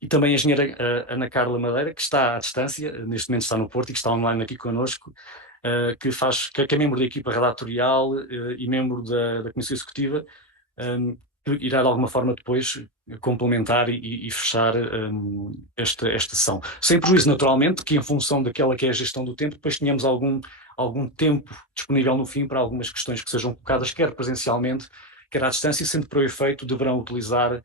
E também a engenheira Ana Carla Madeira, que está à distância, neste momento está no Porto e que está online aqui connosco, que é membro da equipa relatorial e membro da Comissão Executiva, que irá de alguma forma depois complementar e fechar esta sessão. Sem prejuízo, naturalmente, que em função daquela que é a gestão do tempo, depois tenhamos algum tempo disponível no fim para algumas questões que sejam colocadas, quer presencialmente, quer à distância, sendo que para o efeito deverão utilizar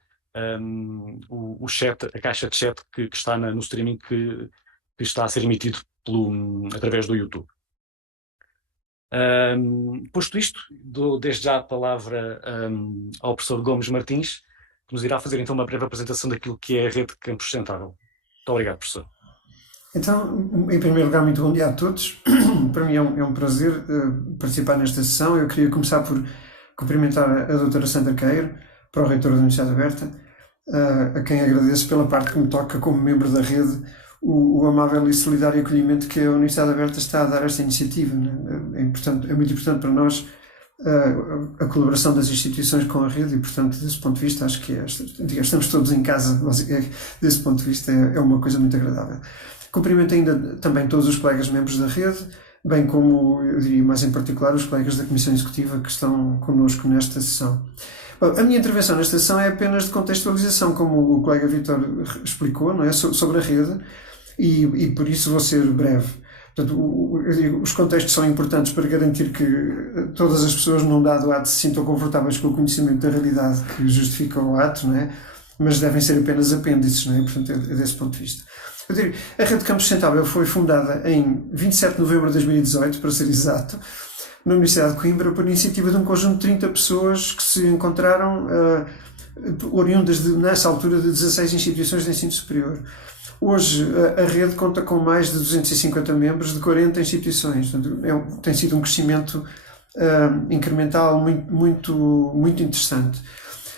o chat, a caixa de chat que está no streaming que está a ser emitido através do YouTube. Posto isto, dou desde já a palavra ao professor Gomes Martins, que nos irá fazer então uma breve apresentação daquilo que é a rede de campus sustentável. Muito obrigado, professor. Então, em primeiro lugar, muito bom dia a todos. Para mim é um prazer participar nesta sessão. Eu queria começar por cumprimentar a doutora Sandra Queiro, pró-reitora da Universidade Aberta, a quem agradeço pela parte que me toca como membro da rede, o amável e solidário acolhimento que a Universidade Aberta está a dar a esta iniciativa, né? É muito importante para nós a colaboração das instituições com a rede e, portanto, desse ponto de vista, acho que estamos todos em casa, desse ponto de vista é uma coisa muito agradável. Cumprimento ainda também todos os colegas membros da rede, bem como, eu diria mais em particular, os colegas da Comissão Executiva que estão connosco nesta sessão. Bom, a minha intervenção nesta sessão é apenas de contextualização, como o colega Vítor explicou, não é? Sobre a rede, e por isso vou ser breve. Portanto, eu digo, os contextos são importantes para garantir que todas as pessoas num dado ato se sintam confortáveis com o conhecimento da realidade que justifica o ato, não é? Mas devem ser apenas apêndices, não é? Portanto, é desse ponto de vista. Eu digo, a Rede Campus Sustentável foi fundada em 27 de novembro de 2018, para ser exato, na Universidade de Coimbra, por iniciativa de um conjunto de 30 pessoas que se encontraram oriundas, nessa altura, de 16 instituições de ensino superior. Hoje, a rede conta com mais de 250 membros de 40 instituições. Portanto, tem sido um crescimento incremental muito interessante.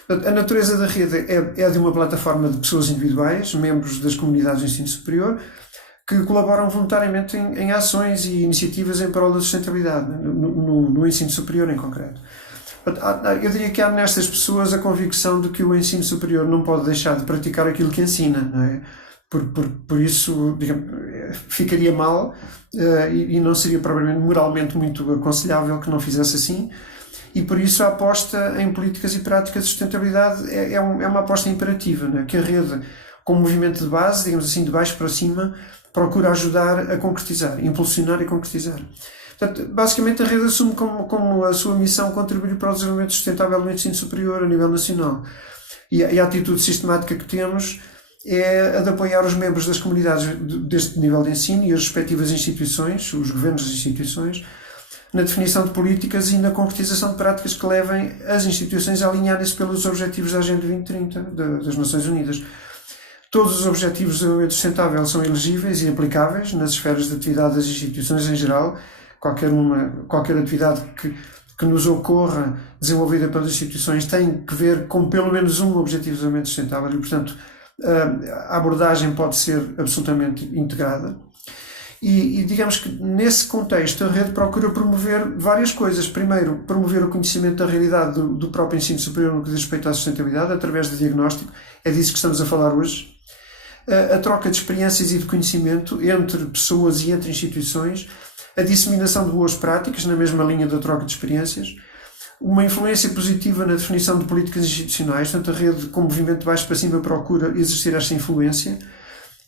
A natureza da rede é de uma plataforma de pessoas individuais, membros das comunidades de ensino superior, que colaboram voluntariamente em ações e iniciativas em prol da sustentabilidade, no ensino superior em concreto. Eu diria que há nestas pessoas a convicção de que o ensino superior não pode deixar de praticar aquilo que ensina, não é? Por isso, digamos, ficaria mal e não seria propriamente moralmente muito aconselhável que não fizesse assim. E por isso a aposta em políticas e práticas de sustentabilidade é uma aposta imperativa, né? Que a rede, como movimento de base, digamos assim, de baixo para cima, procura ajudar a concretizar, impulsionar e concretizar. Portanto, basicamente a rede assume como a sua missão contribuir para o desenvolvimento sustentável do ensino superior a nível nacional. E a atitude sistemática que temos é a de apoiar os membros das comunidades deste nível de ensino e as respectivas instituições, os governos das instituições, na definição de políticas e na concretização de práticas que levem as instituições a alinharem-se pelos objetivos da Agenda 2030 das Nações Unidas. Todos os objetivos de desenvolvimento sustentável são elegíveis e aplicáveis nas esferas de atividade das instituições em geral. Qualquer atividade que nos ocorra desenvolvida pelas instituições tem que ver com pelo menos um objetivo de desenvolvimento sustentável e, portanto, a abordagem pode ser absolutamente integrada. E digamos que nesse contexto a rede procura promover várias coisas. Primeiro, promover o conhecimento da realidade do próprio ensino superior no que diz respeito à sustentabilidade, através de diagnóstico. É disso que estamos a falar hoje. A troca de experiências e de conhecimento entre pessoas e entre instituições. A disseminação de boas práticas, na mesma linha da troca de experiências. Uma influência positiva na definição de políticas institucionais. Portanto, a rede, com movimento de baixo para cima, procura exercer esta influência.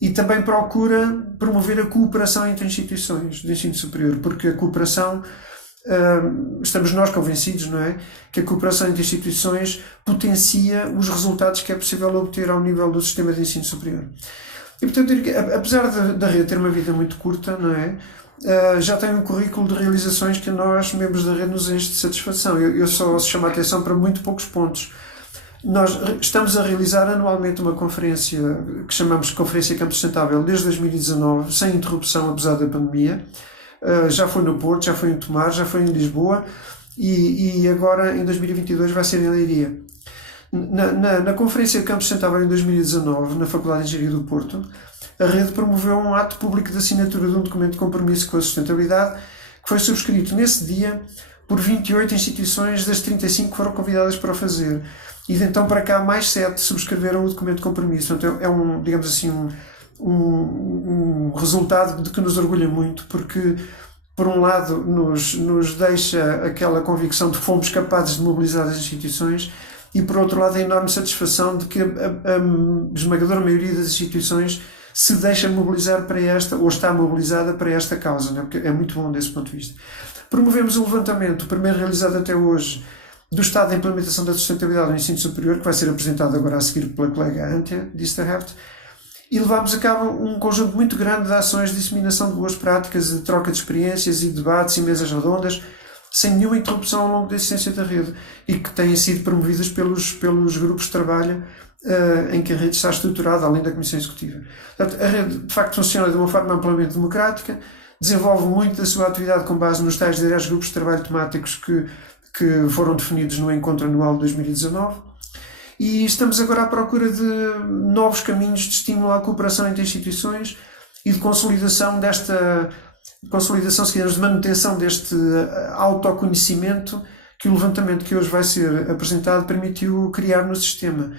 E também procura promover a cooperação entre instituições de ensino superior, porque a cooperação, estamos nós convencidos, não é? Que a cooperação entre instituições potencia os resultados que é possível obter ao nível do sistema de ensino superior. E, portanto, apesar da rede ter uma vida muito curta, não é? Já tem um currículo de realizações que a nós, membros da rede, nos enche de satisfação. Eu só chamo a atenção para muito poucos pontos. Nós estamos a realizar anualmente uma conferência que chamamos de Conferência Campus Sustentável desde 2019, sem interrupção, apesar da pandemia. Já foi no Porto, já foi em Tomar, já foi em Lisboa e agora em 2022 vai ser em Leiria. Na Conferência Campus Sustentável em 2019, na Faculdade de Engenharia do Porto, a rede promoveu um ato público de assinatura de um documento de compromisso com a sustentabilidade que foi subscrito nesse dia por 28 instituições das 35 que foram convidadas para o fazer. e de então para cá mais 7 subscreveram o documento de compromisso. Então é digamos assim, um resultado de que nos orgulha muito, porque por um lado nos deixa aquela convicção de que fomos capazes de mobilizar as instituições, e por outro lado a enorme satisfação de que a esmagadora maioria das instituições se deixa mobilizar para esta, ou está mobilizada para esta causa, né? Porque é muito bom desse ponto de vista. Promovemos o levantamento, o primeiro realizado até hoje, do estado da implementação da sustentabilidade no ensino superior, que vai ser apresentado agora a seguir pela colega Antia Disterheft, e levámos a cabo um conjunto muito grande de ações de disseminação de boas práticas, de troca de experiências e debates e mesas redondas, sem nenhuma interrupção ao longo da existência da rede, e que têm sido promovidas pelos grupos de trabalho em que a rede está estruturada, além da Comissão Executiva. Portanto, a rede, de facto, funciona de uma forma amplamente democrática, desenvolve muito da sua atividade com base nos tais 10 grupos de trabalho temáticos que foram definidos no encontro anual de 2019, e estamos agora à procura de novos caminhos de estímulo à cooperação entre instituições e de consolidação se quisermos, de manutenção deste autoconhecimento que o levantamento que hoje vai ser apresentado permitiu criar no sistema.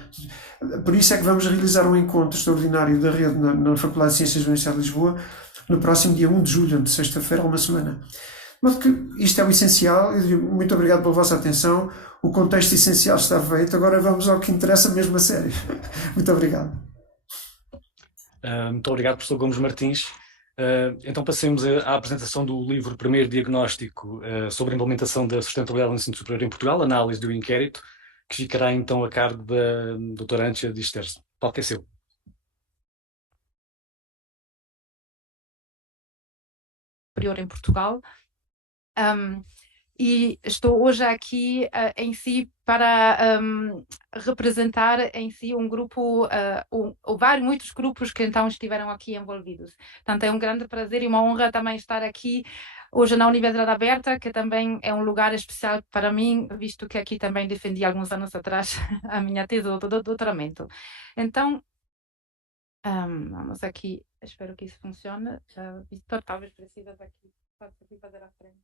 Por isso é que vamos realizar um encontro extraordinário da rede na Faculdade de Ciências da Universidade de Lisboa no próximo dia 1 de julho, de sexta-feira, uma semana. Mas que isto é o essencial. Eu digo muito obrigado pela vossa atenção. O contexto essencial está feito. Agora vamos ao que interessa mesmo a sério. Muito obrigado. Muito obrigado, professor Gomes Martins. Então passemos à apresentação do livro Primeiro Diagnóstico sobre a implementação da sustentabilidade no ensino superior em Portugal, análise do inquérito, que ficará então a cargo da doutora Antia Disterheft. O palco é seu. Superior em Portugal. E estou hoje aqui em si para representar em si um grupo, muitos grupos que então estiveram aqui envolvidos. Portanto, é um grande prazer e uma honra também estar aqui hoje na Universidade Aberta, que também é um lugar especial para mim, visto que aqui também defendi alguns anos atrás a minha tese do doutoramento. Então, vamos aqui, espero que isso funcione. Vitor, talvez precisas aqui, fazer a frente.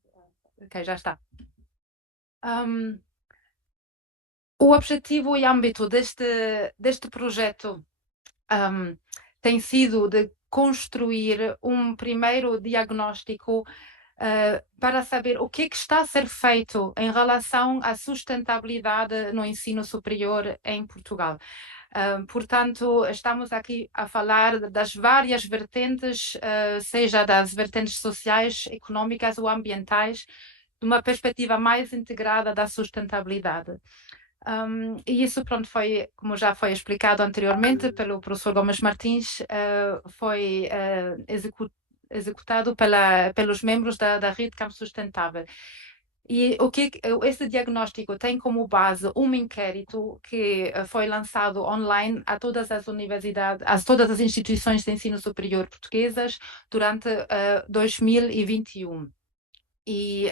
Ok, já está. O objetivo e âmbito deste projeto tem sido de construir um primeiro diagnóstico para saber o que está a ser feito em relação à sustentabilidade no ensino superior em Portugal. Portanto, estamos aqui a falar das várias vertentes, seja das vertentes sociais, económicas ou ambientais, de uma perspectiva mais integrada da sustentabilidade. E isso, pronto, foi, como já foi explicado anteriormente pelo professor Gomes Martins, foi executado pelos membros da Rede Campo Sustentável. E esse diagnóstico tem como base um inquérito que foi lançado online a todas as universidades, a todas as instituições de ensino superior portuguesas durante 2021. E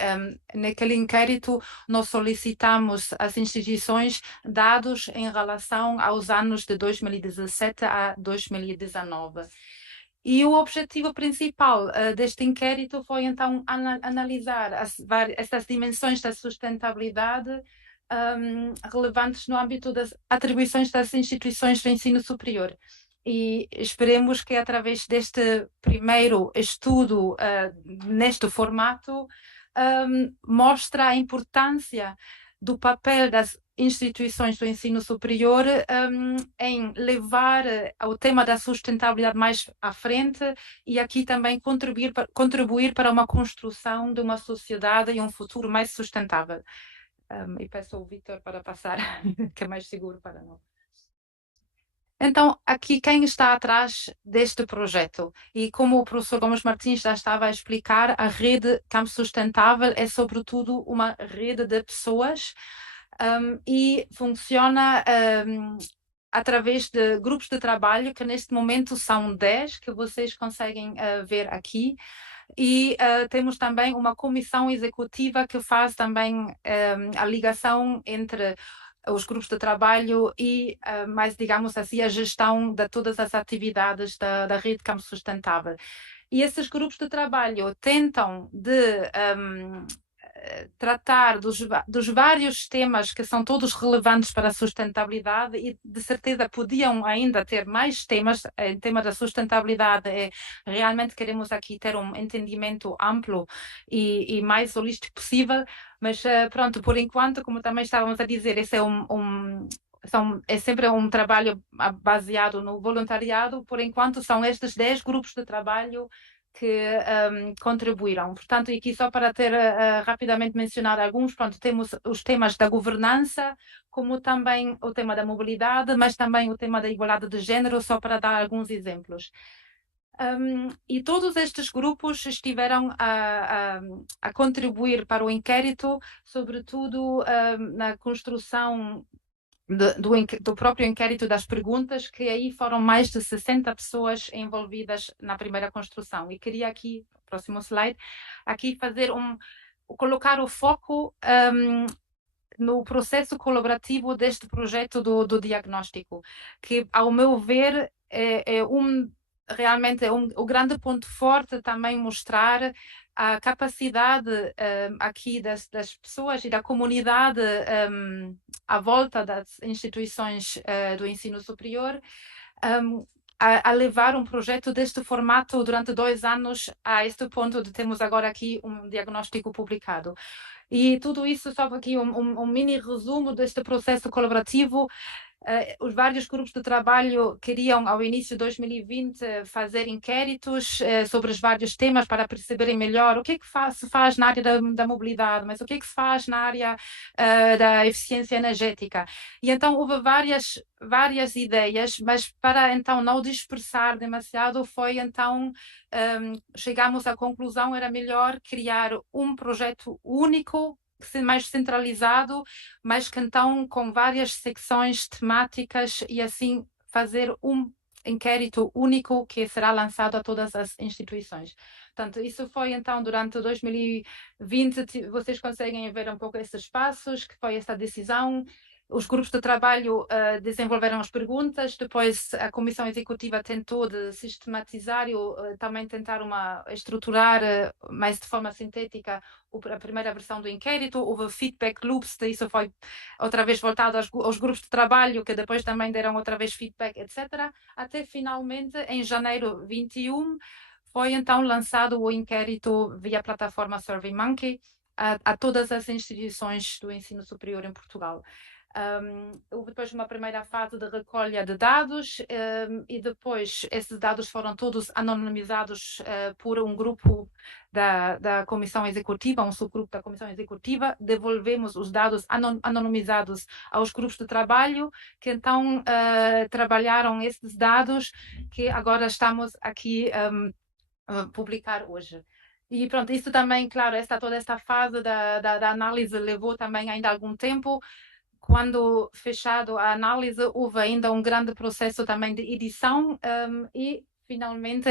naquele inquérito nós solicitamos às instituições dados em relação aos anos de 2017 a 2019. E o objetivo principal deste inquérito foi então analisar estas dimensões da sustentabilidade relevantes no âmbito das atribuições das instituições do ensino superior. E esperemos que através deste primeiro estudo neste formato mostre a importância do papel das instituições do ensino superior em levar o tema da sustentabilidade mais à frente e aqui também contribuir para uma construção de uma sociedade e um futuro mais sustentável. E peço ao Vítor para passar, que é mais seguro para nós. Então, aqui quem está atrás deste projeto? E como o professor Gomes Martins já estava a explicar, a rede Campo Sustentável é sobretudo uma rede de pessoas e funciona através de grupos de trabalho, que neste momento são 10, que vocês conseguem ver aqui. E temos também uma comissão executiva que faz também a ligação entre os grupos de trabalho e, mais digamos assim, a gestão de todas as atividades da Rede Campo Sustentável. E esses grupos de trabalho tentam tratar dos vários temas que são todos relevantes para a sustentabilidade e de certeza podiam ainda ter mais temas. Em tema da sustentabilidade, realmente queremos aqui ter um entendimento amplo e mais holístico possível, mas pronto, por enquanto, como também estávamos a dizer, esse é sempre um trabalho baseado no voluntariado. Por enquanto são estes 10 grupos de trabalho que contribuíram. Portanto, e aqui só para ter rapidamente mencionar alguns, pronto, temos os temas da governança, como também o tema da mobilidade, mas também o tema da igualdade de género, só para dar alguns exemplos. E todos estes grupos estiveram a contribuir para o inquérito, sobretudo na construção do próprio inquérito, das perguntas, que aí foram mais de 60 pessoas envolvidas na primeira construção. E queria aqui, próximo slide, aqui colocar o foco no processo colaborativo deste projeto do diagnóstico, que, ao meu ver, realmente o grande ponto forte também mostrar a capacidade aqui das pessoas e da comunidade à volta das instituições do ensino superior a levar um projeto deste formato durante 2 anos a este ponto de termos agora aqui um diagnóstico publicado. E tudo isso, só aqui um mini resumo deste processo colaborativo. Os vários grupos de trabalho queriam, ao início de 2020, fazer inquéritos sobre os vários temas para perceberem melhor o que é que se faz na área da mobilidade, mas o que é que se faz na área da eficiência energética. E então houve várias ideias, mas para então não dispersar demasiado, foi então chegamos à conclusão era melhor criar um projeto único, mais centralizado, mas que então com várias secções temáticas e assim fazer um inquérito único que será lançado a todas as instituições. Portanto, isso foi então durante 2020, vocês conseguem ver um pouco esses passos, que foi essa decisão. Os grupos de trabalho desenvolveram as perguntas, depois a comissão executiva tentou de sistematizar e também tentar estruturar mais de forma sintética a primeira versão do inquérito. Houve feedback loops, isso foi outra vez voltado aos grupos de trabalho, que depois também deram outra vez feedback, etc. Até finalmente, em janeiro 21, foi então lançado o inquérito via plataforma SurveyMonkey a todas as instituições do ensino superior em Portugal. Houve depois uma primeira fase de recolha de dados e depois esses dados foram todos anonimizados por um grupo da Comissão Executiva, um subgrupo da Comissão Executiva. Devolvemos os dados anonimizados aos grupos de trabalho, que então trabalharam esses dados que agora estamos aqui a publicar hoje. E pronto, isso também, claro, toda esta fase da análise levou também ainda algum tempo. Quando fechado a análise, houve ainda um grande processo também de edição e, finalmente,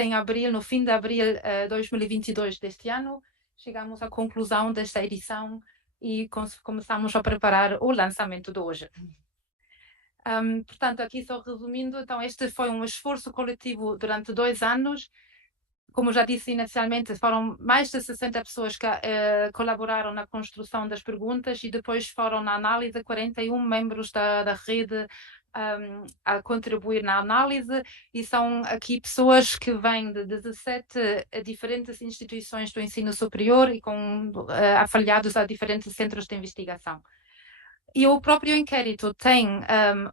no fim de abril de 2022 deste ano, chegamos à conclusão desta edição e começamos a preparar o lançamento de hoje. Portanto, aqui só resumindo, então este foi um esforço coletivo durante 2 anos. Como já disse inicialmente, foram mais de 60 pessoas que colaboraram na construção das perguntas e depois foram na análise 41 membros da rede a contribuir na análise, e são aqui pessoas que vêm de 17 diferentes instituições do ensino superior e afiliados a diferentes centros de investigação. E o próprio inquérito tem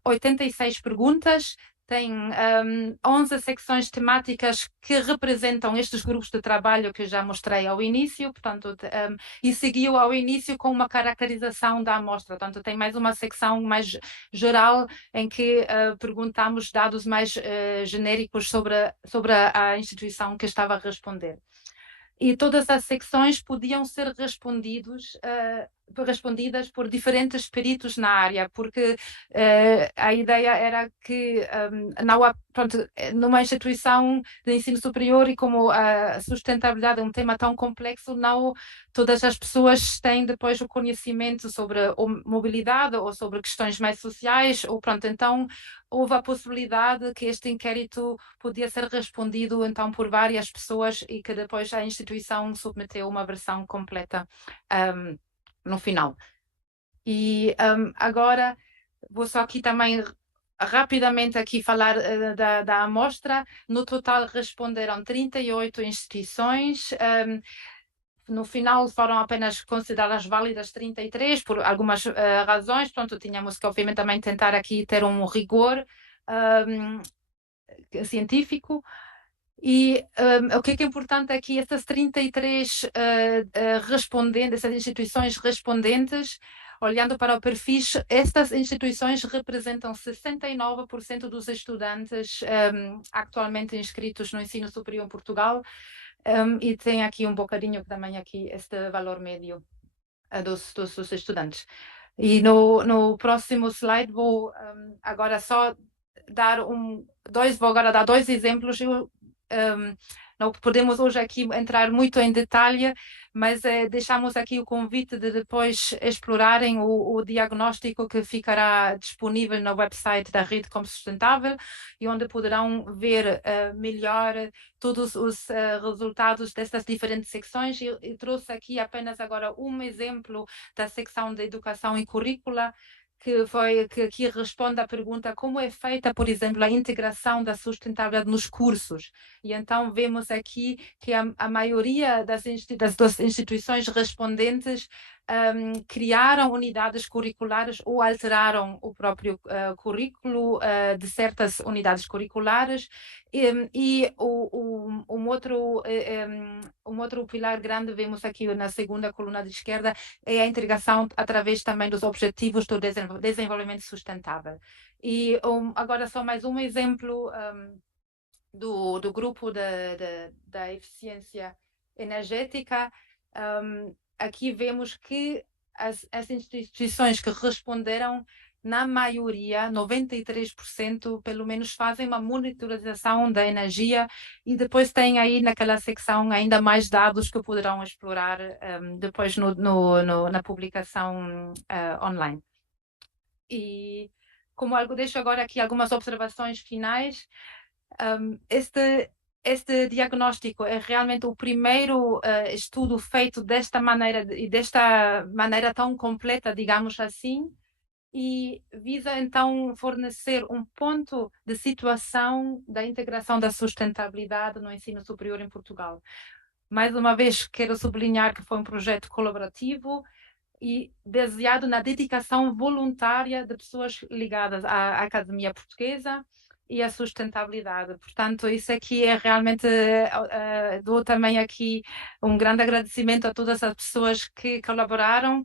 86 perguntas, tem 11 secções temáticas que representam estes grupos de trabalho que eu já mostrei ao início, portanto, e seguiu ao início com uma caracterização da amostra. Portanto, tem mais uma secção mais geral em que perguntamos dados mais genéricos sobre a instituição que estava a responder. E todas as secções podiam ser respondidos respondidas por diferentes peritos na área, porque a ideia era que não há, pronto, numa instituição de ensino superior e como a sustentabilidade é um tema tão complexo, não todas as pessoas têm depois o conhecimento sobre mobilidade ou sobre questões mais sociais, ou pronto, então houve a possibilidade que este inquérito podia ser respondido então por várias pessoas e que depois a instituição submeteu uma versão completa no final. E agora vou só aqui também rapidamente aqui falar da amostra. No total responderam 38 instituições. No final foram apenas consideradas válidas 33 por algumas razões. Pronto, tínhamos que obviamente também tentar aqui ter um rigor científico. E o que é importante aqui, essas 33 respondentes, essas instituições respondentes, olhando para o perfis, estas instituições representam 69% dos estudantes atualmente inscritos no ensino superior em Portugal, e tem aqui um bocadinho também aqui este valor médio dos estudantes. E no próximo slide vou agora só dar dois exemplos. Não podemos hoje aqui entrar muito em detalhe, mas deixamos aqui o convite de depois explorarem o diagnóstico que ficará disponível no website da Rede Como Sustentável e onde poderão ver melhor todos os resultados dessas diferentes secções. Eu trouxe aqui apenas agora um exemplo da secção de Educação e Currícula, que aqui responde à pergunta como é feita, por exemplo, a integração da sustentabilidade nos cursos. E então vemos aqui que a maioria das instituições respondentes criaram unidades curriculares ou alteraram o próprio currículo de certas unidades curriculares. E um outro pilar grande, vemos aqui na segunda coluna de esquerda, é a integração através também dos objetivos do desenvolvimento sustentável. E agora só mais um exemplo do grupo da eficiência energética. Aqui vemos que as instituições que responderam, na maioria, 93%, pelo menos fazem uma monitorização da energia, e depois tem aí naquela secção ainda mais dados que poderão explorar depois na publicação online. E deixo agora aqui algumas observações finais. Este diagnóstico é realmente o primeiro estudo feito desta maneira e desta maneira tão completa, digamos assim, e visa então fornecer um ponto de situação da integração da sustentabilidade no ensino superior em Portugal. Mais uma vez, quero sublinhar que foi um projeto colaborativo e baseado na dedicação voluntária de pessoas ligadas à Academia Portuguesa e à sustentabilidade. Portanto, isso aqui é realmente, dou também aqui um grande agradecimento a todas as pessoas que colaboraram,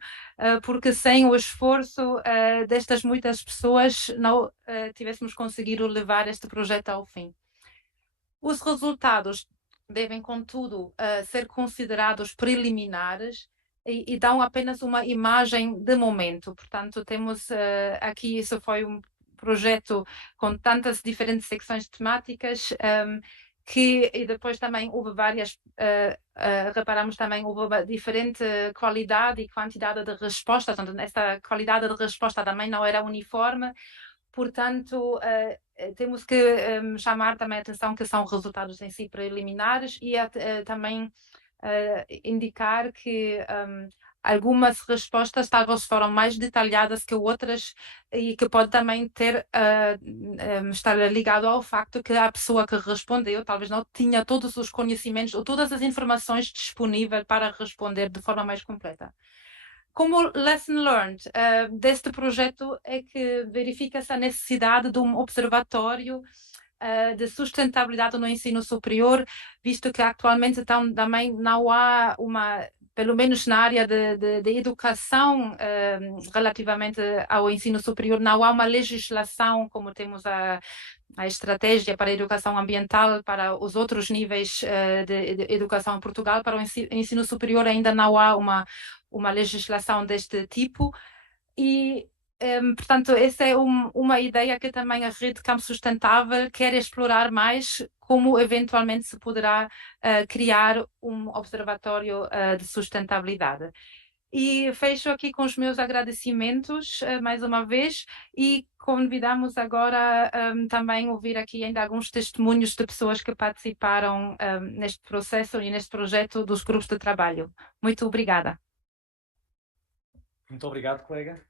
porque sem o esforço destas muitas pessoas não tivéssemos conseguido levar este projeto ao fim. Os resultados devem, contudo, ser considerados preliminares e dão apenas uma imagem de momento. Portanto, temos aqui, isso foi um projeto com tantas diferentes secções temáticas, e depois também houve várias, reparamos também, houve uma diferente qualidade e quantidade de respostas, então esta qualidade de resposta também não era uniforme. Portanto, temos que chamar também a atenção que são resultados em si preliminares e também indicar que algumas respostas talvez foram mais detalhadas que outras e que pode também estar ligado ao facto que a pessoa que respondeu talvez não tinha todos os conhecimentos ou todas as informações disponíveis para responder de forma mais completa. Como lesson learned deste projeto é que verifica-se a necessidade de um observatório de sustentabilidade no ensino superior, visto que atualmente também não há pelo menos na área de educação, relativamente ao ensino superior, não há uma legislação como temos a estratégia para a educação ambiental para os outros níveis de educação em Portugal. Para o ensino superior ainda não há uma legislação deste tipo e, portanto, essa é uma ideia que também a Rede Campo Sustentável quer explorar mais, como eventualmente se poderá criar um observatório de sustentabilidade. E fecho aqui com os meus agradecimentos mais uma vez e convidamos agora também a ouvir aqui ainda alguns testemunhos de pessoas que participaram neste processo e neste projeto dos grupos de trabalho. Muito obrigada. Muito obrigado, colega.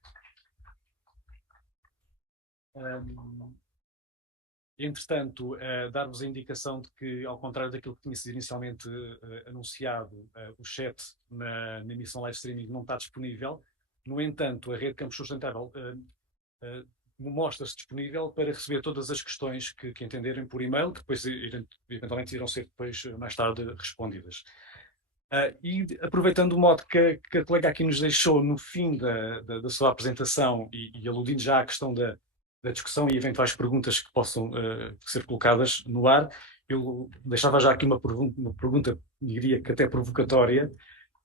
Entretanto, dar-vos a indicação de que, ao contrário daquilo que tinha sido inicialmente anunciado, o chat na emissão live streaming não está disponível. No entanto, a Rede Campos Sustentável mostra-se disponível para receber todas as questões que entenderem por e-mail, que depois eventualmente irão ser depois mais tarde respondidas. E aproveitando o modo que a colega aqui nos deixou no fim da sua apresentação e aludindo já à questão da discussão e eventuais perguntas que possam ser colocadas no ar, eu deixava já aqui uma pergunta, diria que até provocatória,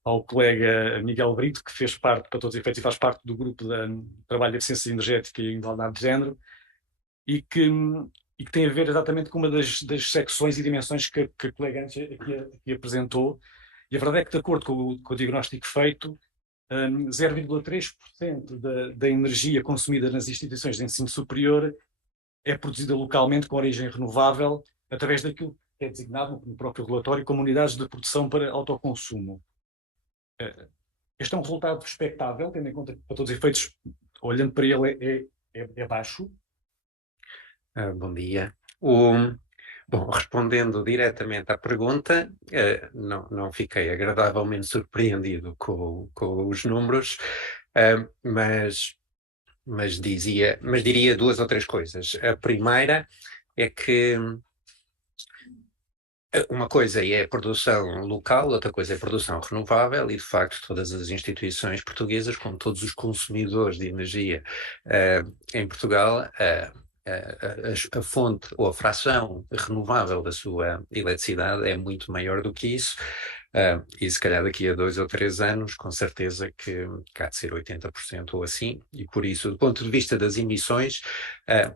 ao colega Miguel Brito, que fez parte, para todos os efeitos, e faz parte do grupo de trabalho de eficiência energética e igualdade de género, e que tem a ver exatamente com uma das secções e dimensões que a colega antes aqui apresentou. E a verdade é que, de acordo com o diagnóstico feito, 0,3% da energia consumida nas instituições de ensino superior é produzida localmente com origem renovável, através daquilo que é designado no próprio relatório como unidades de produção para autoconsumo. Este é um resultado expectável, tendo em conta que, para todos os efeitos, olhando para ele, é baixo. Bom dia. Bom, respondendo diretamente à pergunta, não fiquei agradavelmente surpreendido com os números, mas diria duas ou três coisas. A primeira é que uma coisa é a produção local, outra coisa é a produção renovável e, de facto, todas as instituições portuguesas, como todos os consumidores de energia em Portugal, a fonte ou a fração renovável da sua eletricidade é muito maior do que isso, e se calhar daqui a 2 ou 3 anos, com certeza que há de ser 80% ou assim, e por isso, do ponto de vista das emissões,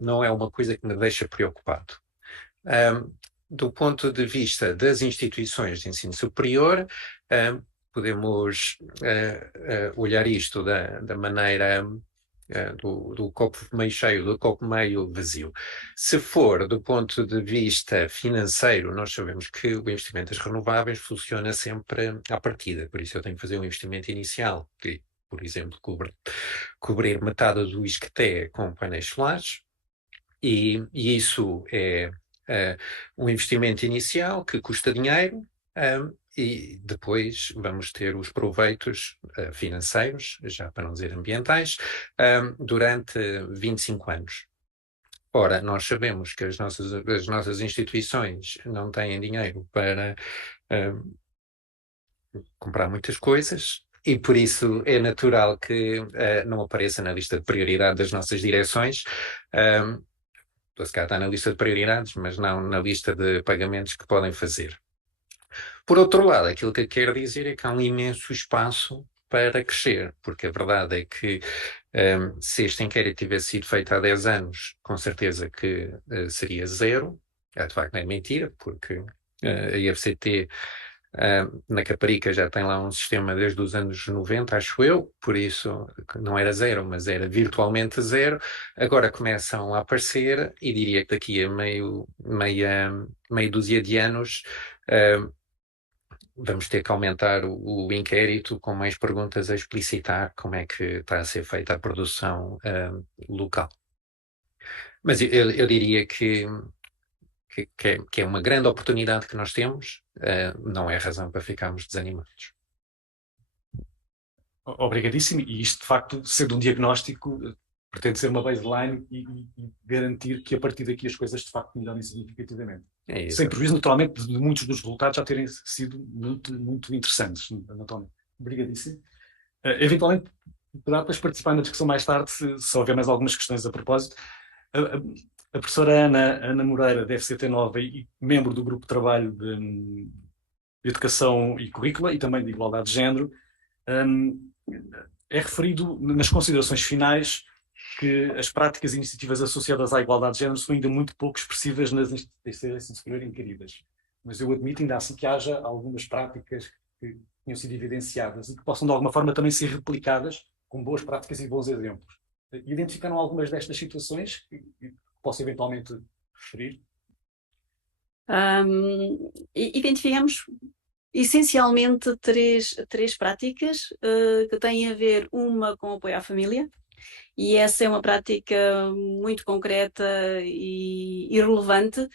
não é uma coisa que me deixa preocupado. Do ponto de vista das instituições de ensino superior, podemos olhar isto da maneira do copo meio cheio, do copo meio vazio. Se for do ponto de vista financeiro, nós sabemos que o investimento das renováveis funciona sempre à partida, por isso eu tenho que fazer um investimento inicial, que, por exemplo, cobrir metade do isqueté com painéis solares, e isso é um investimento inicial que custa dinheiro, e depois vamos ter os proveitos financeiros, já para não dizer ambientais, durante 25 anos. Ora, nós sabemos que as nossas instituições não têm dinheiro para comprar muitas coisas, e por isso é natural que não apareça na lista de prioridade das nossas direções. Se calhar está na lista de prioridades, mas não na lista de pagamentos que podem fazer. Por outro lado, aquilo que eu quero dizer é que há um imenso espaço para crescer, porque a verdade é que se este inquérito tivesse sido feito há 10 anos, com certeza que seria zero. De facto não é mentira, porque a IFCT na Caparica já tem lá um sistema desde os anos 90, acho eu, por isso não era zero, mas era virtualmente zero. Agora começam a aparecer, e diria que daqui a meia dúzia de anos vamos ter que aumentar o inquérito com mais perguntas a explicitar como é que está a ser feita a produção local. Mas eu diria que é uma grande oportunidade que nós temos, não é razão para ficarmos desanimados. Obrigadíssimo, e isto de facto, sendo um diagnóstico, pretende ser uma baseline e garantir que a partir daqui as coisas de facto melhorem significativamente. Sem prejuízo, naturalmente, de muitos dos resultados já terem sido muito, muito interessantes, naturalmente. Obrigadíssimo. Eventualmente, poderá depois participar na discussão mais tarde, se houver mais algumas questões a propósito. A professora Ana Moreira deve ser T9 e membro do grupo de trabalho de educação e currícula e também de igualdade de género. É referido nas considerações finais que as práticas e iniciativas associadas à igualdade de género são ainda muito pouco expressivas nas instituições de superior inquiridas. Mas eu admito ainda assim que haja algumas práticas que tenham sido evidenciadas e que possam de alguma forma também ser replicadas com boas práticas e bons exemplos. Identificaram algumas destas situações que posso eventualmente referir? Identificamos essencialmente três práticas que têm a ver uma com apoio à família, e essa é uma prática muito concreta e relevante.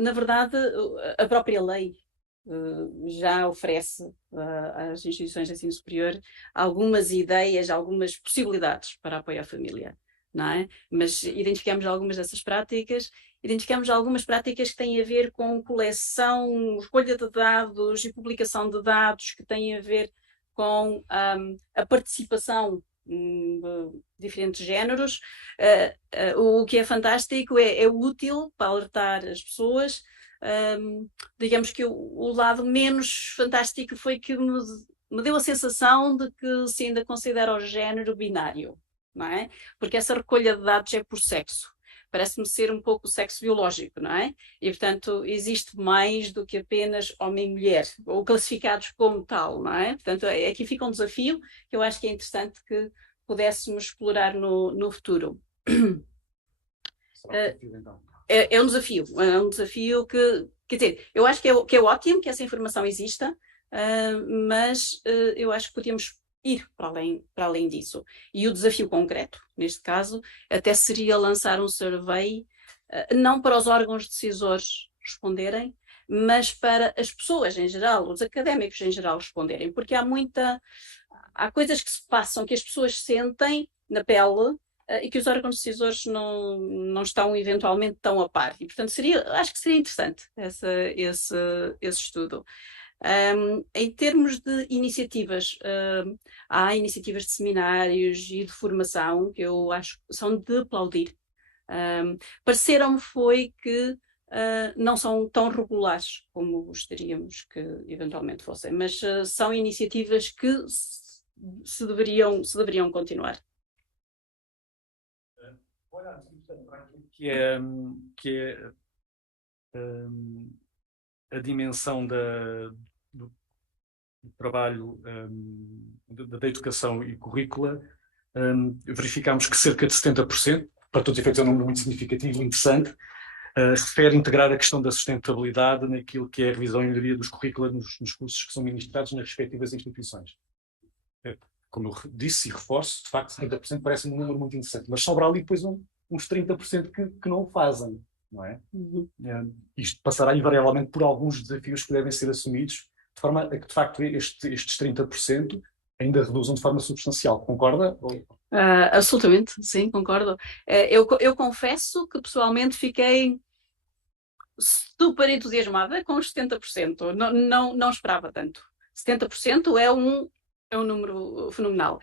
Na verdade, a própria lei já oferece às instituições de ensino superior algumas ideias, algumas possibilidades para apoio à família, não é? Mas identificamos algumas dessas práticas. Identificamos algumas práticas que têm a ver com coleção, escolha de dados e publicação de dados, que têm a ver com a participação de diferentes géneros. O que é fantástico, é útil para alertar as pessoas. Digamos que o lado menos fantástico foi que me deu a sensação de que se ainda considera o género binário, não é? Porque essa recolha de dados é por sexo. Parece-me ser um pouco o sexo biológico, não é? E, portanto, existe mais do que apenas homem e mulher, ou classificados como tal, não é? Portanto, aqui fica um desafio que eu acho que é interessante que pudéssemos explorar no futuro. É um desafio que, quer dizer, eu acho que é ótimo que essa informação exista, mas eu acho que podíamos ir para além disso. E o desafio concreto, neste caso, até seria lançar um survey, não para os órgãos decisores responderem, mas para as pessoas em geral, os académicos em geral responderem, porque há coisas que se passam, que as pessoas sentem na pele, e que os órgãos decisores não estão eventualmente tão a par. E, portanto, acho que seria interessante esse estudo. Em termos de iniciativas, há iniciativas de seminários e de formação que eu acho que são de aplaudir. Pareceram-me foi que não são tão regulares como gostaríamos que eventualmente fossem, mas são iniciativas que se deveriam continuar. Olha, que é a dimensão do trabalho da educação e currícula, verificamos que cerca de 70%, para todos os efeitos é um número muito significativo e interessante, refere integrar a questão da sustentabilidade naquilo que é a revisão e melhoria dos currículos nos cursos que são ministrados nas respectivas instituições. Como eu disse e reforço, de facto 70% parece-me um número muito interessante, mas sobra ali depois uns 30% que não o fazem, não é? Uhum. Isto passará invariavelmente por alguns desafios que devem ser assumidos, de forma a que, de facto, estes 30% ainda reduzam de forma substancial. Concorda? Absolutamente, sim, concordo. Eu confesso que pessoalmente fiquei super entusiasmada com os 70%. Não esperava tanto. 70% é um número fenomenal.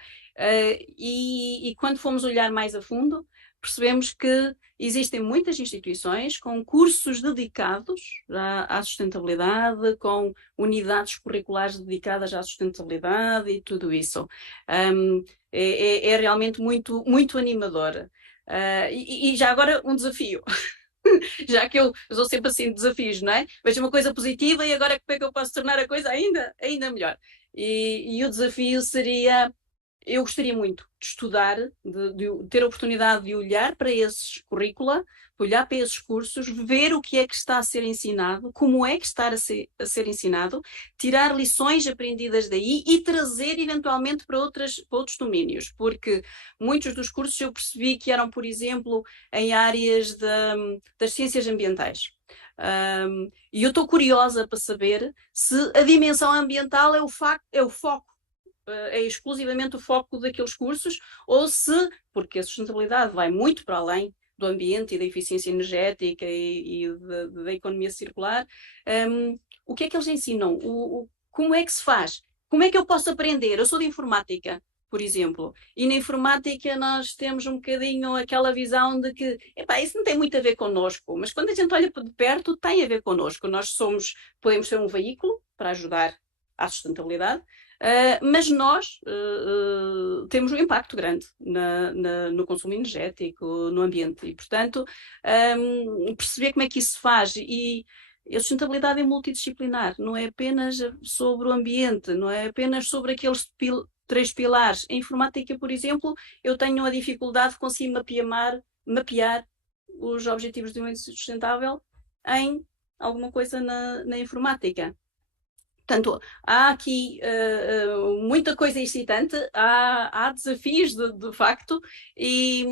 E quando fomos olhar mais a fundo, percebemos que existem muitas instituições com cursos dedicados à sustentabilidade, com unidades curriculares dedicadas à sustentabilidade e tudo isso. É realmente muito, muito animador. E já agora um desafio. Já que eu sou sempre assim de desafios, não é? Vejo uma coisa positiva e agora como é que eu posso tornar a coisa ainda melhor? E o desafio seria, eu gostaria muito de estudar, de ter a oportunidade de olhar para esses currícula, olhar para esses cursos, ver o que é que está a ser ensinado, como é que está a ser ensinado, tirar lições aprendidas daí e trazer eventualmente para outros domínios, porque muitos dos cursos eu percebi que eram, por exemplo, em áreas das ciências ambientais. E eu estou curiosa para saber se a dimensão ambiental é o foco, é exclusivamente o foco daqueles cursos, ou se, porque a sustentabilidade vai muito para além do ambiente e da eficiência energética e da economia circular, o que é que eles ensinam? Como é que se faz? Como é que eu posso aprender? Eu sou de informática. por exemplo. E na informática nós temos um bocadinho aquela visão de que, epá, isso não tem muito a ver connosco, mas quando a gente olha de perto, tem a ver connosco. Nós podemos ser um veículo para ajudar à sustentabilidade, mas nós temos um impacto grande no consumo energético, no ambiente, e portanto perceber como é que isso se faz. E a sustentabilidade é multidisciplinar, não é apenas sobre o ambiente, não é apenas sobre aqueles 3 pilares. Em informática, por exemplo, eu tenho a dificuldade de conseguir mapear os objetivos de desenvolvimento sustentável em alguma coisa na informática. Portanto, há aqui muita coisa excitante, há desafios de facto, e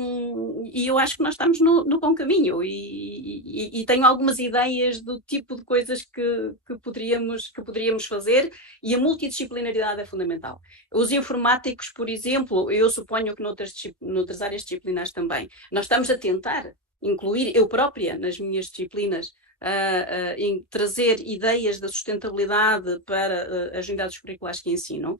eu acho que nós estamos no bom caminho, e tenho algumas ideias do tipo de coisas que poderíamos fazer, e a multidisciplinaridade é fundamental. Os informáticos, por exemplo, eu suponho que noutras áreas disciplinares também, nós estamos a tentar incluir, eu própria, nas minhas disciplinas, em trazer ideias da sustentabilidade para as unidades curriculares que ensinam,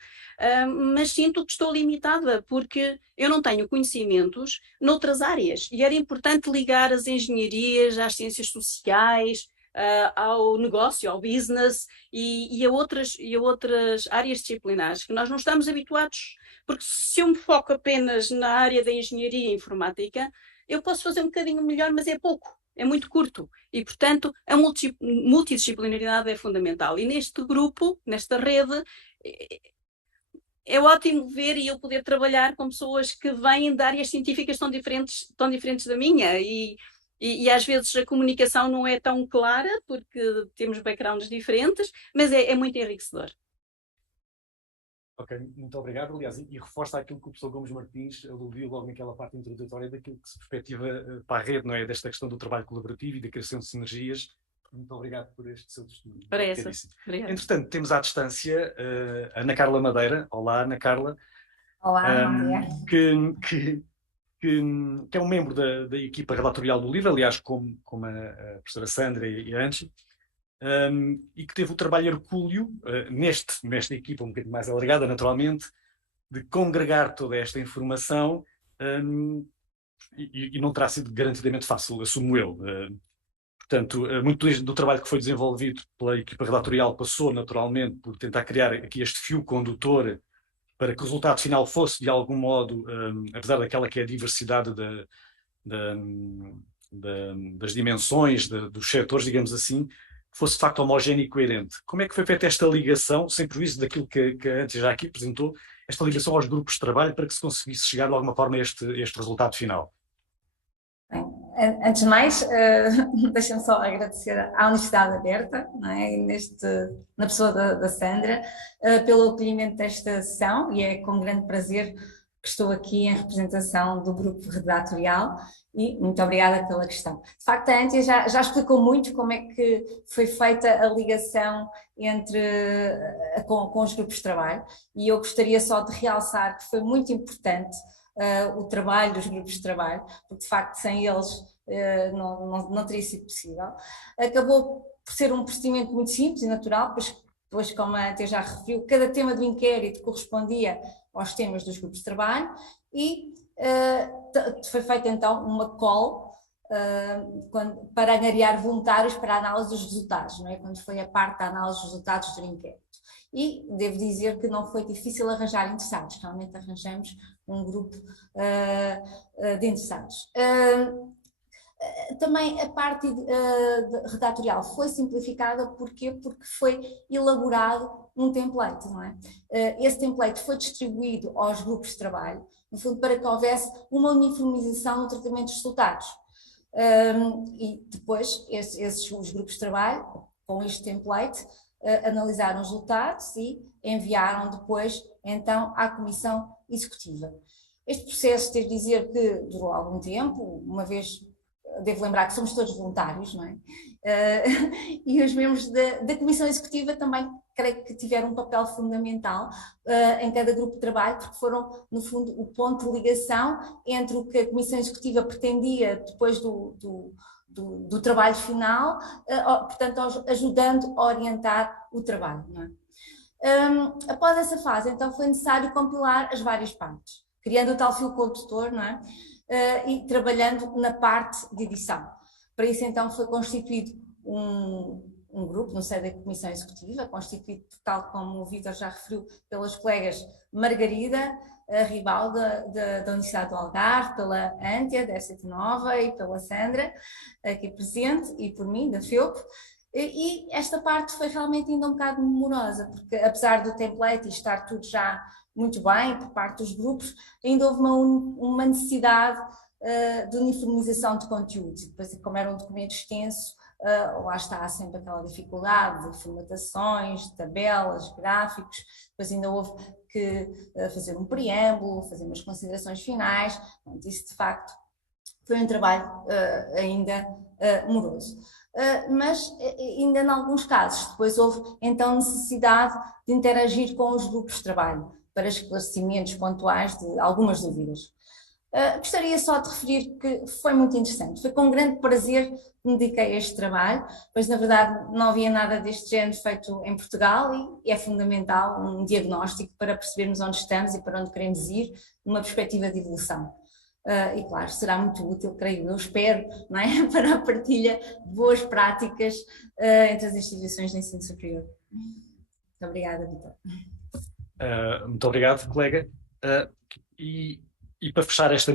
mas sinto que estou limitada porque eu não tenho conhecimentos noutras áreas, e era importante ligar as engenharias às ciências sociais, ao negócio, ao business e a outras áreas disciplinares que nós não estamos habituados, porque se eu me foco apenas na área da engenharia e informática, eu posso fazer um bocadinho melhor, mas é pouco. É muito curto, e portanto a multidisciplinaridade é fundamental, e neste grupo, nesta rede, é ótimo ver e eu poder trabalhar com pessoas que vêm de áreas científicas tão diferentes da minha, e às vezes a comunicação não é tão clara porque temos backgrounds diferentes, mas é muito enriquecedor. Ok, muito obrigado. Aliás, e reforça aquilo que o professor Gomes Martins aludiu logo naquela parte introdutória daquilo que se perspectiva para a rede, não é? Desta questão do trabalho colaborativo e da criação de sinergias. Muito obrigado por este seu testemunho. Para essa. Obrigada. Entretanto, temos à distância a Ana Carla Madeira. Olá, Ana Carla. Olá, bom dia. Que é um membro da equipa relatorial do livro, aliás, como a professora Sandra e a Angie. E que teve o trabalho hercúleo, nesta equipa um bocadinho mais alargada, naturalmente, de congregar toda esta informação, e não terá sido garantidamente fácil, assumo eu. Portanto, muito do trabalho que foi desenvolvido pela equipa relatorial passou, naturalmente, por tentar criar aqui este fio condutor para que o resultado final fosse, de algum modo, apesar daquela que é a diversidade das dimensões, dos setores, digamos assim, fosse de facto homogéneo e coerente. Como é que foi feita esta ligação, sem prejuízo daquilo que antes já aqui apresentou, esta ligação aos grupos de trabalho para que se conseguisse chegar de alguma forma a este resultado final? Bem, antes de mais, deixa-me só agradecer à Universidade Aberta, não é? Na pessoa da Sandra, pelo acolhimento desta sessão, e é com grande prazer que estou aqui em representação do grupo redatorial, e muito obrigada pela questão. De facto, a Ântia já explicou muito como é que foi feita a ligação com os grupos de trabalho, e eu gostaria só de realçar que foi muito importante o trabalho dos grupos de trabalho, porque de facto sem eles não teria sido possível. Acabou por ser um procedimento muito simples e natural, pois como a Ântia já referiu, cada tema do inquérito correspondia aos temas dos grupos de trabalho, e foi feita então uma call para angariar voluntários para a análise dos resultados, não é? Quando foi a parte da análise dos resultados do inquérito. E devo dizer que não foi difícil arranjar interessados, realmente arranjamos um grupo de interessados. Também a parte redatorial foi simplificada, porquê? Porque foi elaborado um template, não é? Esse template foi distribuído aos grupos de trabalho, no fundo para que houvesse uma uniformização no tratamento dos resultados. E depois os grupos de trabalho, com este template, analisaram os resultados e enviaram depois então à Comissão Executiva. Este processo, devo dizer que durou algum tempo, uma vez, devo lembrar que somos todos voluntários, não é? E os membros da Comissão Executiva também creio que tiveram um papel fundamental em cada grupo de trabalho, porque foram, no fundo, o ponto de ligação entre o que a Comissão Executiva pretendia depois do trabalho final, portanto, ajudando a orientar o trabalho, não é? Após essa fase, então, foi necessário compilar as várias partes, criando o tal fio condutor, não é? E trabalhando na parte de edição. Para isso, então, foi constituído um grupo no seio da Comissão Executiva, constituído, tal como o Vítor já referiu, pelas colegas Margarida Ribaldo, da Universidade do Algarve, pela Ântia, da FCT Nova, e pela Sandra, aqui presente, e por mim, da FEUP. E esta parte foi realmente ainda um bocado morosa, porque apesar do template e estar tudo já muito bem por parte dos grupos, ainda houve uma necessidade de uniformização de conteúdos. Depois, como era um documento extenso, lá está sempre aquela dificuldade de formatações, de tabelas, gráficos. Depois ainda houve que fazer um preâmbulo, fazer umas considerações finais. Isso, de facto, foi um trabalho ainda moroso. Mas ainda em alguns casos, depois houve então necessidade de interagir com os grupos de trabalho para esclarecimentos pontuais de algumas dúvidas. Gostaria só de referir que foi muito interessante, foi com grande prazer que me dediquei a este trabalho, pois na verdade não havia nada deste género feito em Portugal e é fundamental um diagnóstico para percebermos onde estamos e para onde queremos ir, numa perspectiva de evolução. E claro, será muito útil, creio eu, espero, não é? Para a partilha de boas práticas entre as instituições de ensino superior. Muito obrigada, Vítor. Muito obrigado, colega. E para fechar este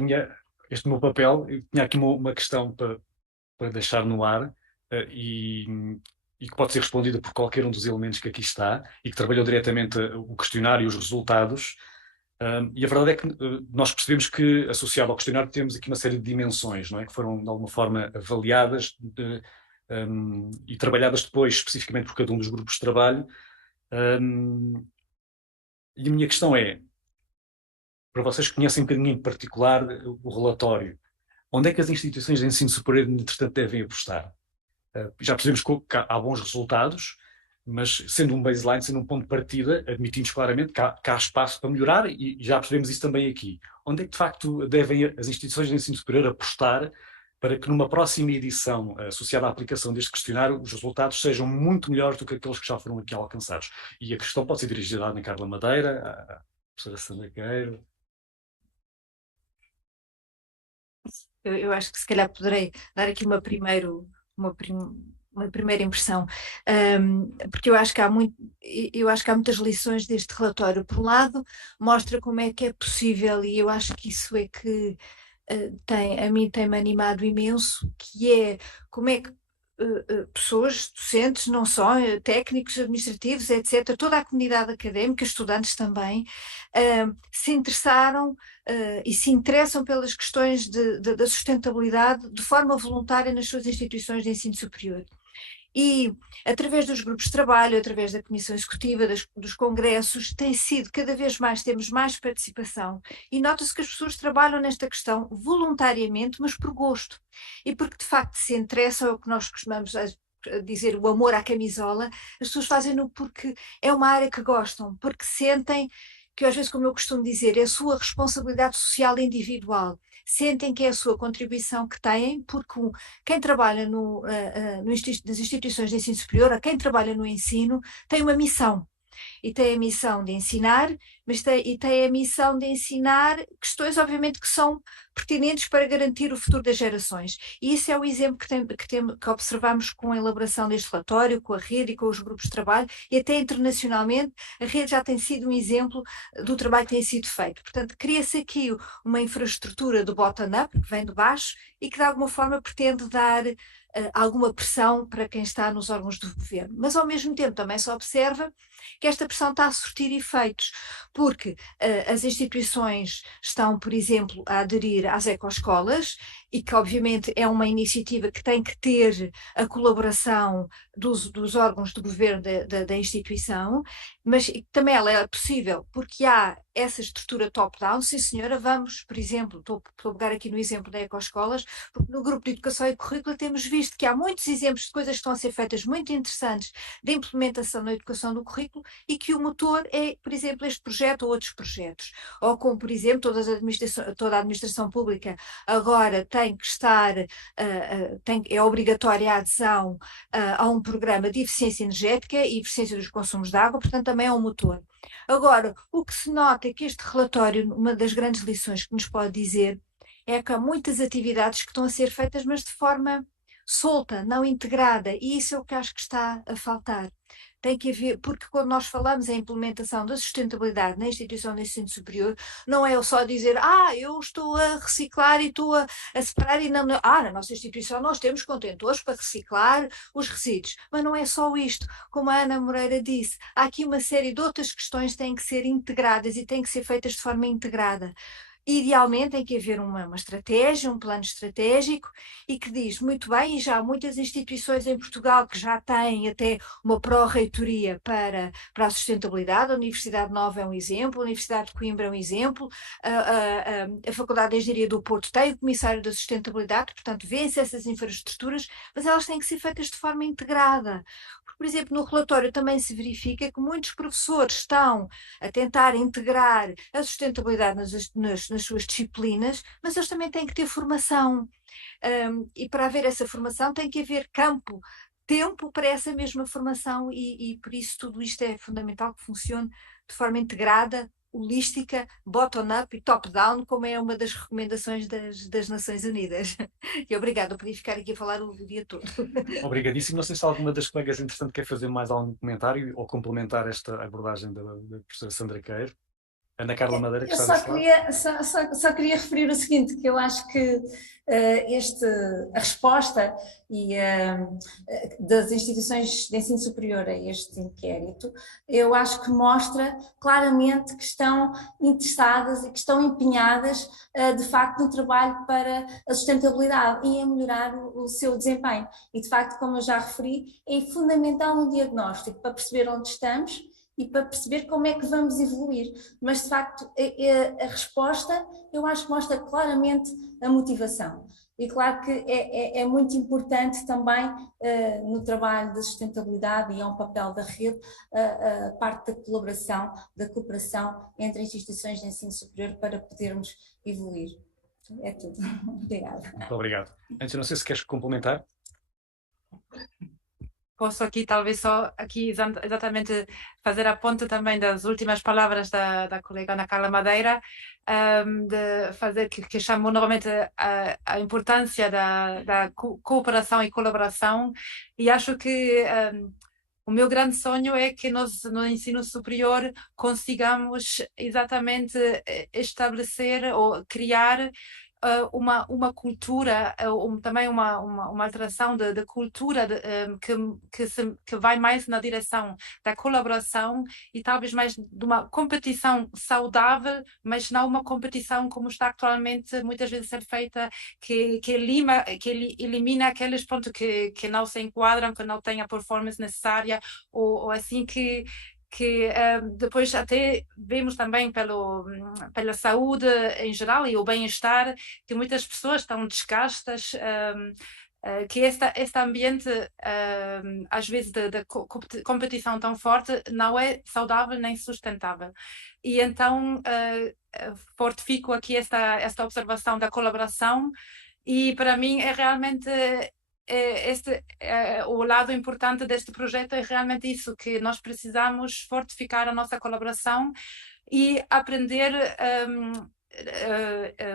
meu papel, eu tinha aqui uma questão para deixar no ar e que pode ser respondida por qualquer um dos elementos que aqui está e que trabalhou diretamente o questionário e os resultados. E a verdade é que nós percebemos que, associado ao questionário, temos aqui uma série de dimensões, não é? Que foram, de alguma forma, avaliadas e trabalhadas depois, especificamente por cada um dos grupos de trabalho. E a minha questão é, para vocês que conhecem um bocadinho em particular o relatório, onde é que as instituições de ensino superior, entretanto, devem apostar? Já percebemos que há bons resultados, mas sendo um baseline, sendo um ponto de partida, admitimos claramente que há espaço para melhorar e já percebemos isso também aqui. Onde é que, de facto, devem as instituições de ensino superior apostar para que numa próxima edição associada à aplicação deste questionário os resultados sejam muito melhores do que aqueles que já foram aqui alcançados? E a questão pode ser dirigida à Ana Carla Madeira, à professora Sandra Queiro. Eu acho que se calhar poderei dar aqui uma primeira impressão, porque eu acho que há muitas lições deste relatório. Por um lado, mostra como é que é possível, e eu acho que isso é que a mim tem-me animado imenso, que é como é que pessoas, docentes, não só, técnicos, administrativos, etc., toda a comunidade académica, estudantes também, se interessaram e se interessam pelas questões da sustentabilidade de forma voluntária nas suas instituições de ensino superior. E, através dos grupos de trabalho, através da Comissão Executiva, dos congressos, tem sido, cada vez mais, temos mais participação e nota-se que as pessoas trabalham nesta questão voluntariamente, mas por gosto. E porque, de facto, se interessam, é o que nós costumamos dizer, o amor à camisola, as pessoas fazem-no porque é uma área que gostam, porque sentem que, às vezes, como eu costumo dizer, é a sua responsabilidade social individual. Sentem que é a sua contribuição que têm, porque quem trabalha nas instituições de ensino superior, quem trabalha no ensino, tem uma missão. E tem a missão de ensinar, mas tem a missão de ensinar questões, obviamente, que são pertinentes para garantir o futuro das gerações. E isso é o exemplo que observamos com a elaboração deste relatório, com a rede e com os grupos de trabalho, e até internacionalmente a rede já tem sido um exemplo do trabalho que tem sido feito. Portanto, cria-se aqui uma infraestrutura do bottom-up, que vem de baixo, e que de alguma forma pretende dar alguma pressão para quem está nos órgãos do governo. Mas, ao mesmo tempo, também se observa que esta pressão está a surtir efeitos, porque as instituições estão, por exemplo, a aderir às ecoescolas, e que obviamente é uma iniciativa que tem que ter a colaboração dos órgãos do governo da instituição, mas também ela é possível porque há essa estrutura top-down. Sim senhora, vamos, por exemplo, estou a pegar aqui no exemplo da ecoescolas, porque no grupo de educação e currículo temos visto que há muitos exemplos de coisas que estão a ser feitas muito interessantes de implementação na educação do currículo e que o motor é, por exemplo, este projeto ou outros projetos. Ou como, por exemplo, toda a administração pública agora tem tem que estar, é obrigatória a adesão a um programa de eficiência energética e eficiência dos consumos de água, portanto também é um motor. Agora, o que se nota é que este relatório, uma das grandes lições que nos pode dizer, é que há muitas atividades que estão a ser feitas, mas de forma solta, não integrada, e isso é o que acho que está a faltar. Tem que haver, porque quando nós falamos em implementação da sustentabilidade na instituição de ensino superior, não é só dizer, eu estou a reciclar e estou a separar e não, na nossa instituição nós temos contentores para reciclar os resíduos, mas não é só isto, como a Ana Moreira disse, há aqui uma série de outras questões que têm que ser integradas e têm que ser feitas de forma integrada. Idealmente tem que haver uma estratégia, um plano estratégico e que diz, muito bem, e já há muitas instituições em Portugal que já têm até uma pró-reitoria para a sustentabilidade, a Universidade Nova é um exemplo, a Universidade de Coimbra é um exemplo, a Faculdade de Engenharia do Porto tem o Comissário da Sustentabilidade, portanto vê-se essas infraestruturas, mas elas têm que ser feitas de forma integrada. Por exemplo, no relatório também se verifica que muitos professores estão a tentar integrar a sustentabilidade nas suas disciplinas, mas eles também têm que ter formação. E para haver essa formação tem que haver tempo para essa mesma formação e por isso tudo isto é fundamental que funcione de forma integrada, holística, bottom-up e top-down, como é uma das recomendações das Nações Unidas. E obrigada, eu podia ficar aqui a falar o dia todo. Obrigadíssimo. Não sei se alguma das colegas, entretanto, quer fazer mais algum comentário ou complementar esta abordagem da professora Sandra Queiro. Ana Carla Madeira, que eu só queria referir o seguinte, que eu acho que a resposta das instituições de ensino superior a este inquérito, eu acho que mostra claramente que estão interessadas e que estão empenhadas de facto no trabalho para a sustentabilidade e em melhorar o seu desempenho. E de facto, como eu já referi, é fundamental um diagnóstico para perceber onde estamos e para perceber como é que vamos evoluir. Mas, de facto, a resposta, eu acho que mostra claramente a motivação. E claro que é muito importante também no trabalho da sustentabilidade, e é um papel da rede, a parte da colaboração, da cooperação entre instituições de ensino superior para podermos evoluir. É tudo. Obrigada. Muito obrigado. Antes, não sei se queres complementar. Posso aqui talvez só exatamente fazer a ponte também das últimas palavras da colega Ana Carla Madeira, de fazer que chamou novamente a importância da cooperação e colaboração, e acho que o meu grande sonho é que nós no ensino superior consigamos exatamente estabelecer ou criar uma cultura, também uma alteração de cultura que vai mais na direção da colaboração e talvez mais de uma competição saudável, mas não uma competição como está atualmente muitas vezes a ser feita, que elimina aqueles pontos que não se enquadram, que não têm a performance necessária, ou assim que depois até vemos também pela saúde em geral e o bem-estar, que muitas pessoas estão desgastas, que este ambiente, às vezes, de competição tão forte, não é saudável nem sustentável. E então fortifico aqui esta observação da colaboração, e para mim é realmente... o lado importante deste projeto é realmente isso, que nós precisamos fortificar a nossa colaboração e aprender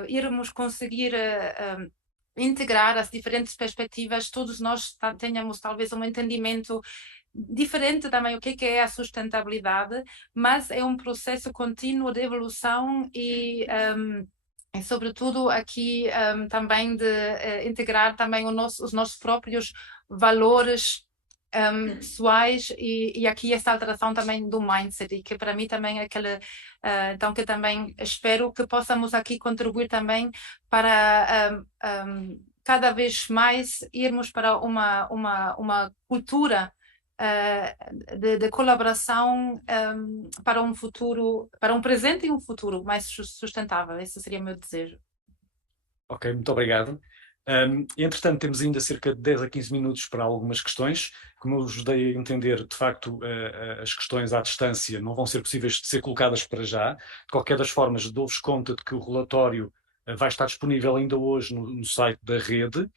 irmos conseguir integrar as diferentes perspectivas, todos nós tenhamos talvez um entendimento diferente também o que é a sustentabilidade, mas é um processo contínuo de evolução e sobretudo aqui também de integrar também os nossos próprios valores pessoais e aqui essa alteração também do mindset, e que para mim também é aquele, então que também espero que possamos aqui contribuir também para cada vez mais irmos para uma cultura de colaboração para um futuro, para um presente e um futuro mais sustentável. Esse seria o meu desejo. Ok, muito obrigado. Entretanto, temos ainda cerca de 10 a 15 minutos para algumas questões. Como eu vos dei a entender, de facto, as questões à distância não vão ser possíveis de ser colocadas para já. De qualquer das formas, dou-vos conta de que o relatório vai estar disponível ainda hoje no site da rede,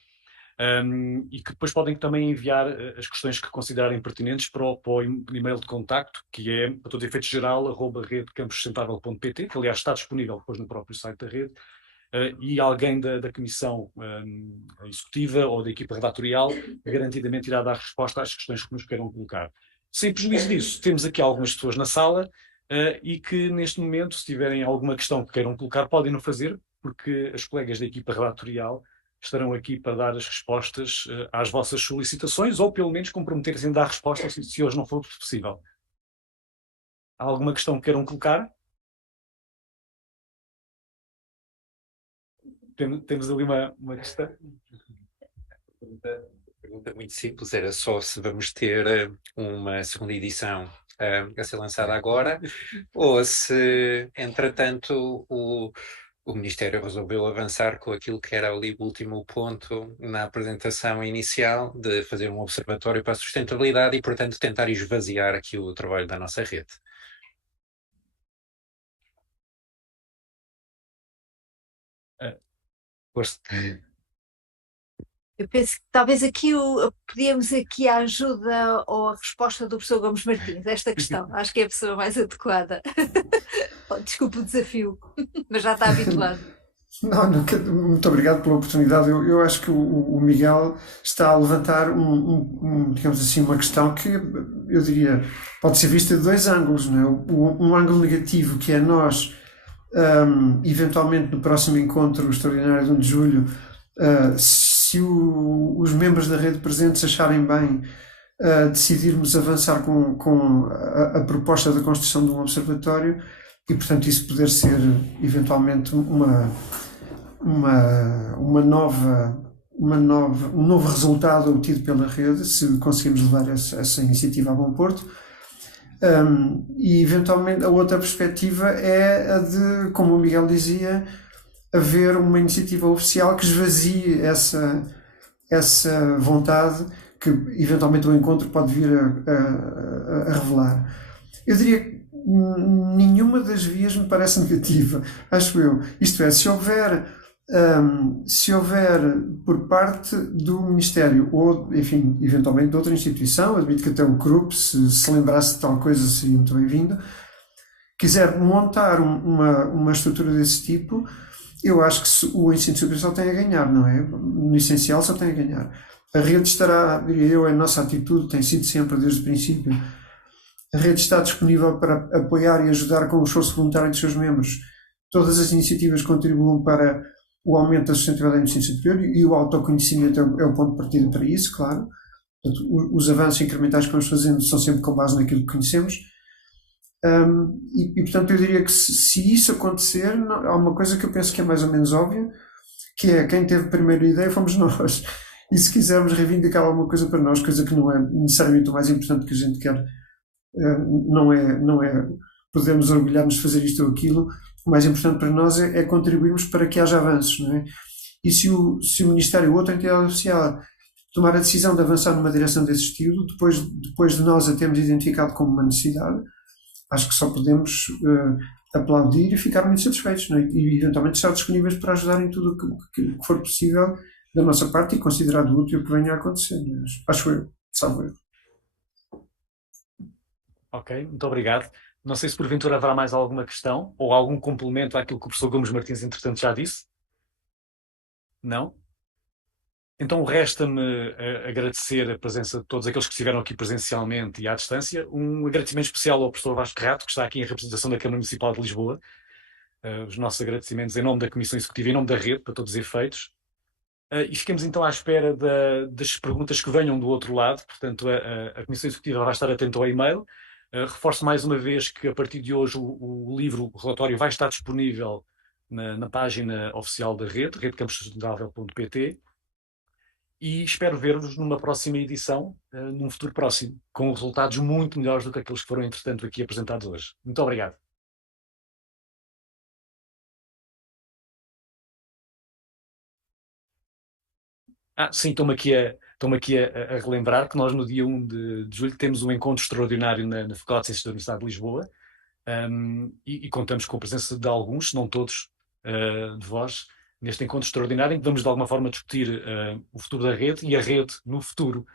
e que depois podem também enviar as questões que considerarem pertinentes para o e-mail de contacto, que é, para todos os efeitos, geral@redecamposustentável.pt, que aliás está disponível depois no próprio site da rede, e alguém da comissão executiva ou da equipa redatorial garantidamente irá dar resposta às questões que nos queiram colocar. Sem prejuízo disso, temos aqui algumas pessoas na sala e que neste momento, se tiverem alguma questão que queiram colocar, podem não fazer, porque as colegas da equipa redatorial estarão aqui para dar as respostas às vossas solicitações, ou pelo menos comprometer-se em dar respostas se hoje não for possível. Há alguma questão que queiram colocar? Temos ali uma questão. Pergunta muito simples, era só se vamos ter uma segunda edição a ser lançada agora, ou se, entretanto, o Ministério resolveu avançar com aquilo que era ali o último ponto na apresentação inicial, de fazer um observatório para a sustentabilidade e, portanto, tentar esvaziar aqui o trabalho da nossa rede. Eu penso que talvez aqui podíamos aqui a ajuda ou a resposta do professor Gomes Martins, esta questão. Acho que é a pessoa mais adequada. Desculpe o desafio, mas já está habituado. Não, muito obrigado pela oportunidade. Eu acho que o Miguel está a levantar digamos assim, uma questão que eu diria pode ser vista de dois ângulos, não é? Um ângulo negativo, que é nós, eventualmente no próximo encontro extraordinário de 1 de julho, se os membros da rede presentes acharem bem decidirmos avançar com a proposta da construção de um observatório e, portanto, isso poder ser eventualmente um novo resultado obtido pela rede, se conseguimos levar essa iniciativa a bom porto. E eventualmente a outra perspectiva é a de, como o Miguel dizia, haver uma iniciativa oficial que esvazie essa vontade que eventualmente o encontro pode vir a revelar. Eu diria que nenhuma das vias me parece negativa, acho eu. Isto é, se houver por parte do Ministério ou, enfim, eventualmente de outra instituição, admito que até o CRUP, se lembrasse de tal coisa, seria muito bem-vindo, quiser montar uma estrutura desse tipo, eu acho que o ensino superior só tem a ganhar, não é? No essencial só tem a ganhar. A rede estará, diria eu, é a nossa atitude, tem sido sempre desde o princípio. A rede está disponível para apoiar e ajudar com o esforço voluntário dos seus membros. Todas as iniciativas contribuem para o aumento da sustentabilidade do ensino superior e o autoconhecimento é o ponto de partida para isso, claro. Portanto, os avanços incrementais que vamos fazendo são sempre com base naquilo que conhecemos. Portanto, eu diria que se isso acontecer, há uma coisa que eu penso que é mais ou menos óbvia, que é quem teve a primeira ideia fomos nós. E se quisermos reivindicar alguma coisa para nós, coisa que não é necessariamente o mais importante que a gente quer, não é podermos orgulhar-nos de fazer isto ou aquilo, o mais importante para nós é contribuirmos para que haja avanços, não é? E se o Ministério ou outra entidade oficial tomar a decisão de avançar numa direção desse estilo, depois de nós a termos identificado como uma necessidade, acho que só podemos aplaudir e ficar muito satisfeitos, não é? E eventualmente estar disponíveis para ajudar em tudo o que for possível da nossa parte e considerado útil que venha a acontecer. Acho eu, salvo eu. Ok, muito obrigado. Não sei se porventura haverá mais alguma questão ou algum complemento àquilo que o professor Gomes Martins, entretanto, já disse. Não? Então resta-me agradecer a presença de todos aqueles que estiveram aqui presencialmente e à distância. Um agradecimento especial ao professor Vasco Rato, que está aqui em representação da Câmara Municipal de Lisboa. Os nossos agradecimentos em nome da Comissão Executiva e em nome da rede, para todos os efeitos. E ficamos então à espera das perguntas que venham do outro lado. Portanto, a Comissão Executiva vai estar atenta ao e-mail. Reforço mais uma vez que a partir de hoje o relatório vai estar disponível na página oficial da rede, redecamposustentável.pt, e espero ver-vos numa próxima edição, num futuro próximo, com resultados muito melhores do que aqueles que foram, entretanto, aqui apresentados hoje. Muito obrigado. Sim, estou-me aqui a relembrar que nós no dia 1 de julho temos um encontro extraordinário na Faculdade de Ciências da Universidade de Lisboa, e contamos com a presença de alguns, se não todos, de vós, neste encontro extraordinário em que vamos de alguma forma discutir o futuro da rede e a rede no futuro.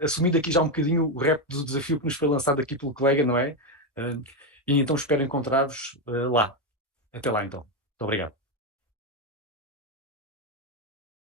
Assumindo aqui já um bocadinho o repto do desafio que nos foi lançado aqui pelo colega, não é? E então espero encontrar-vos lá. Até lá então. Muito obrigado.